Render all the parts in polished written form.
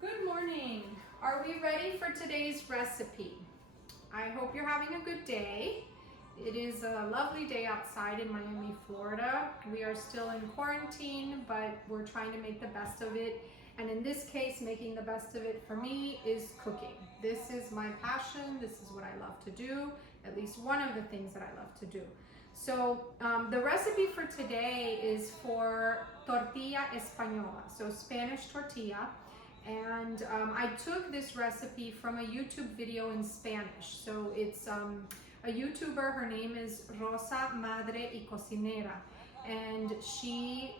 Good morning. Are we ready for today's recipe? I hope you're having a good day. It is a lovely day outside in Miami, Florida. We are still in quarantine, but we're trying to make the best of it. And in this case, making the best of it for me is cooking. This is my passion. This is what I love to do, at least one of the things that I love to do. So the recipe for today is for tortilla española, so Spanish tortilla. And I took this recipe from a YouTube video in Spanish. So it's a YouTuber, her name is Rosa Madre y Cocinera, and she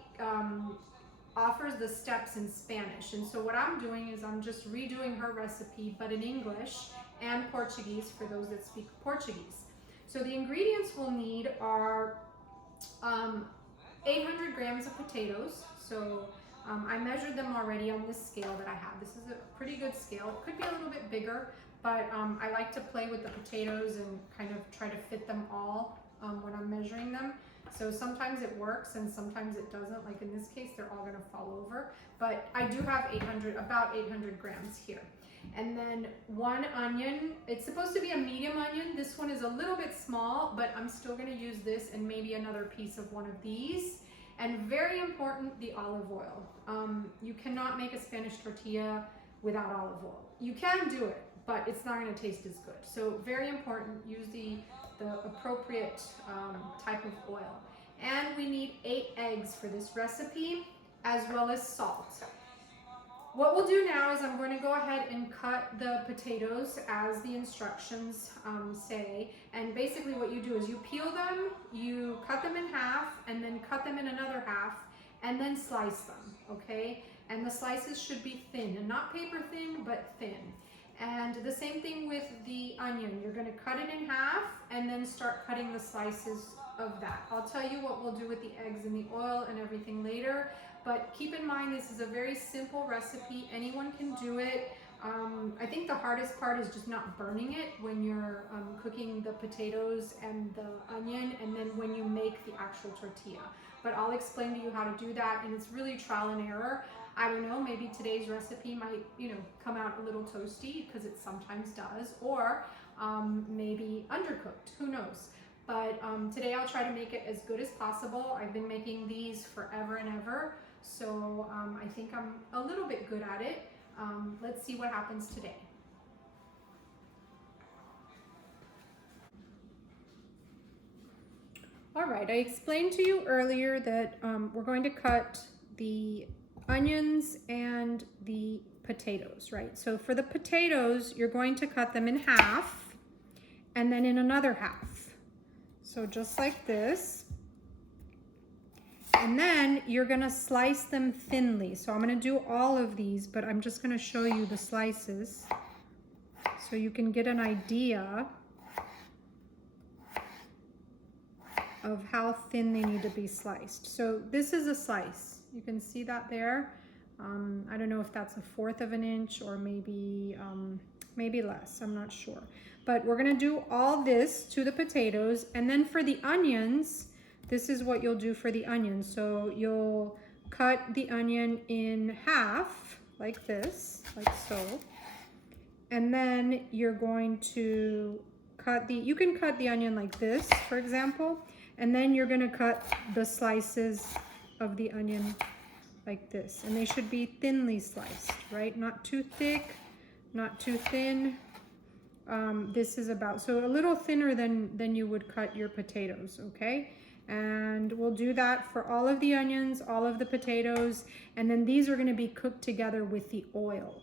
offers the steps in Spanish. And so what I'm doing is I'm just redoing her recipe, but in English and Portuguese for those that speak Portuguese. So the ingredients we'll need are 800 grams of potatoes. So I measured them already on this scale that I have. This is a pretty good scale. It could be a little bit bigger, but I like to play with the potatoes and kind of try to fit them all when I'm measuring them. So sometimes it works and sometimes it doesn't. Like in this case, they're all gonna fall over. But I do have about 800 grams here. And then one onion. It's supposed to be a medium onion. This one is a little bit small, but I'm still gonna use this and maybe another piece of one of these. And very important, the olive oil. You cannot make a Spanish tortilla without olive oil. You can do it, but it's not gonna taste as good. So very important, use the appropriate type of oil. And we need 8 eggs for this recipe, as well as salt. What we'll do now is I'm going to go ahead and cut the potatoes as the instructions say. And basically what you do is you peel them, you cut them in half, and then cut them in another half, and then slice them, okay? And the slices should be thin, and not paper thin, but thin. And the same thing with the onion. You're gonna cut it in half, and then start cutting the slices of that. I'll tell you what we'll do with the eggs and the oil and everything later. But keep in mind, this is a very simple recipe. Anyone can do it. I think the hardest part is just not burning it when you're cooking the potatoes and the onion, and then when you make the actual tortilla. But I'll explain to you how to do that, and it's really trial and error. I don't know, maybe today's recipe might, come out a little toasty, because it sometimes does, or maybe undercooked, who knows. But today I'll try to make it as good as possible. I've been making these forever and ever. So I think I'm a little bit good at it. Let's see what happens today. All right, I explained to you earlier that we're going to cut the onions and the potatoes, right? So for the potatoes, you're going to cut them in half and then in another half. So just like this. And then you're gonna slice them thinly. So I'm gonna do all of these, but I'm just gonna show you the slices so you can get an idea of how thin they need to be sliced. So this is a slice. You can see that there. I don't know if that's 1/4 of an inch or maybe less, I'm not sure. But we're gonna do all this to the potatoes, and then for the onions, this is what you'll do for the onion. So you'll cut the onion in half, like this, like so. And then you're going to you can cut the onion like this, for example, and then you're gonna cut the slices of the onion like this. And they should be thinly sliced, right? Not too thick, not too thin. This is about, so a little thinner than you would cut your potatoes, okay? And we'll do that for all of the onions, all of the potatoes, and then these are going to be cooked together with the oil.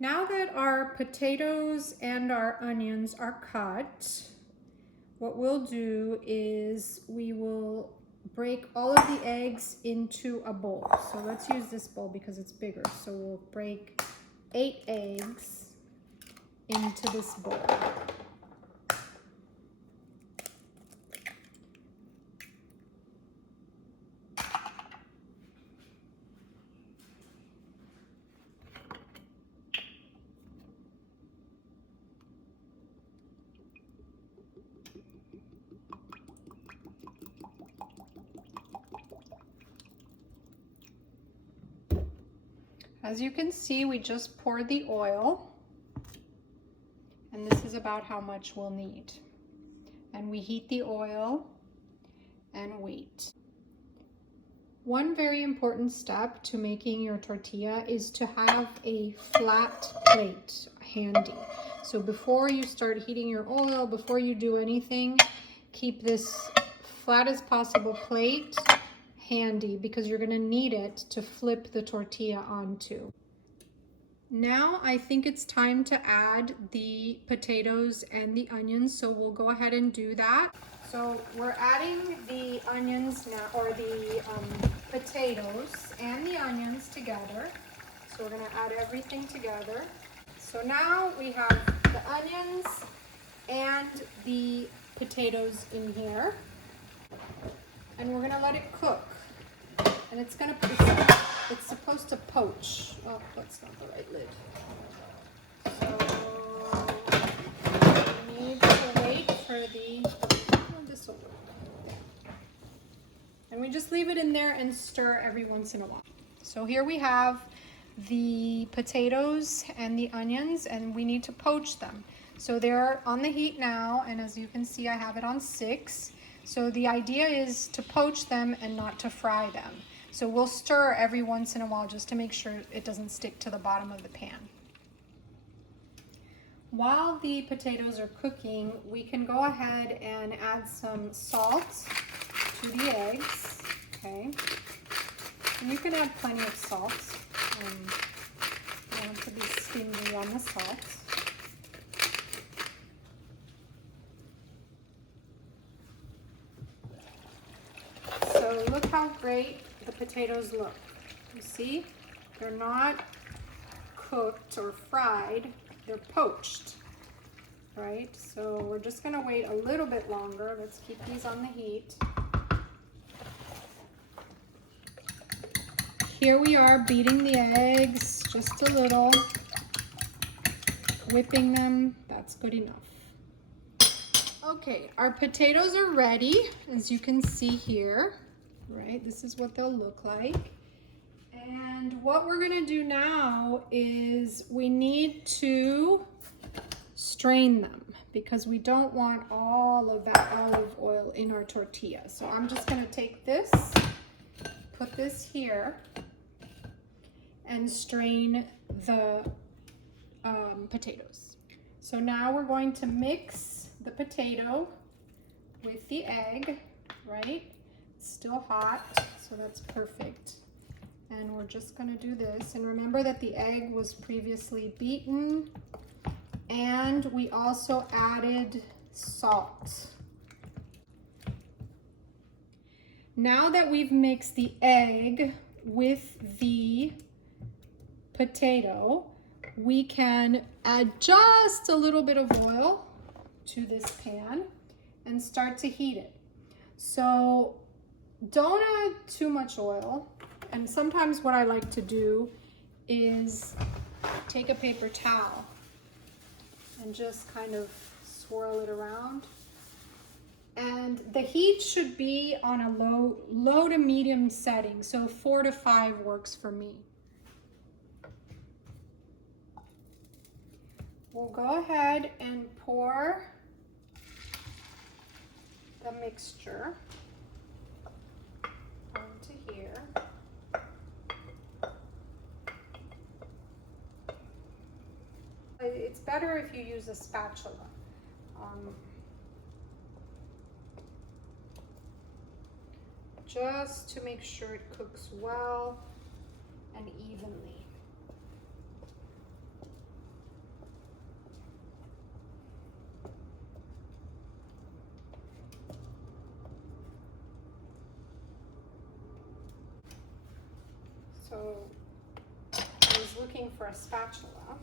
Now that our potatoes and our onions are cut, what we'll do is we will break all of the eggs into a bowl. So let's use this bowl because it's bigger. So we'll break 8 eggs into this bowl. As you can see, we just poured the oil, and this is about how much we'll need. And we heat the oil and wait. One very important step to making your tortilla is to have a flat plate handy. So before you start heating your oil, before you do anything, keep this flat as possible plate handy because you're going to need it to flip the tortilla onto. Now I think it's time to add the potatoes and the onions, so we'll go ahead and do that. So we're adding the onions now, or the potatoes and the onions together. So we're going to add everything together. So now we have the onions and the potatoes in here, and we're going to let it cook. And it's supposed to poach. Oh, that's not the right lid. So we need to wait for this will work. And we just leave it in there and stir every once in a while. So here we have the potatoes and the onions, and we need to poach them. So they're on the heat now, and as you can see, I have it on 6. So the idea is to poach them and not to fry them. So we'll stir every once in a while just to make sure it doesn't stick to the bottom of the pan. While the potatoes are cooking, we can go ahead and add some salt to the eggs, okay? And you can add plenty of salt. You don't have to be stingy on the salt. So look how great the potatoes look. You see, they're not cooked or fried, they're poached, right? So we're just gonna wait a little bit longer. Let's keep these on the heat. Here we are beating the eggs just a little, whipping them. That's good enough. Okay, our potatoes are ready, as you can see here, right? This is what they'll look like. And what we're gonna do now is we need to strain them because we don't want all of that olive oil in our tortilla. So I'm just gonna take this, put this here, and strain the potatoes. So now we're going to mix the potato with the egg, right? It's still hot, so that's perfect. And we're just gonna do this. And remember that the egg was previously beaten, and we also added salt. Now that we've mixed the egg with the potato, we can add just a little bit of oil to this pan and start to heat it. So don't add too much oil. And sometimes what I like to do is take a paper towel and just kind of swirl it around. And the heat should be on a low to medium setting. So 4 to 5 works for me. We'll go ahead and pour the mixture onto here. It's better if you use a spatula. Just to make sure it cooks well and evenly. So I was looking for a spatula,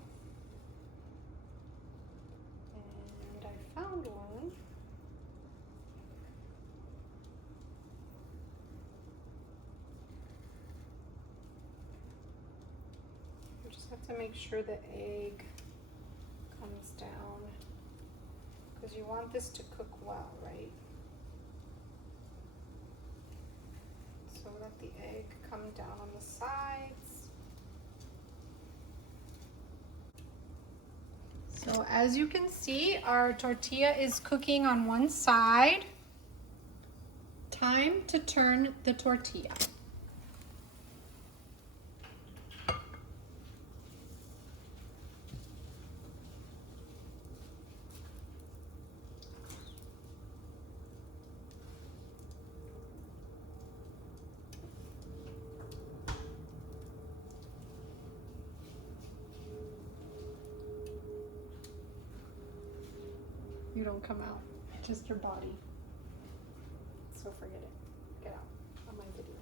and I found one. You just have to make sure the egg comes down, because you want this to cook well, right? So let the egg come down on the sides. So as you can see, our tortilla is cooking on one side. Time to turn the tortilla. You don't come out, just your body. So forget it. Get out on my video.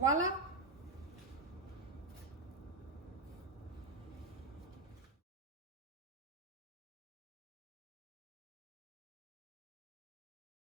Voila,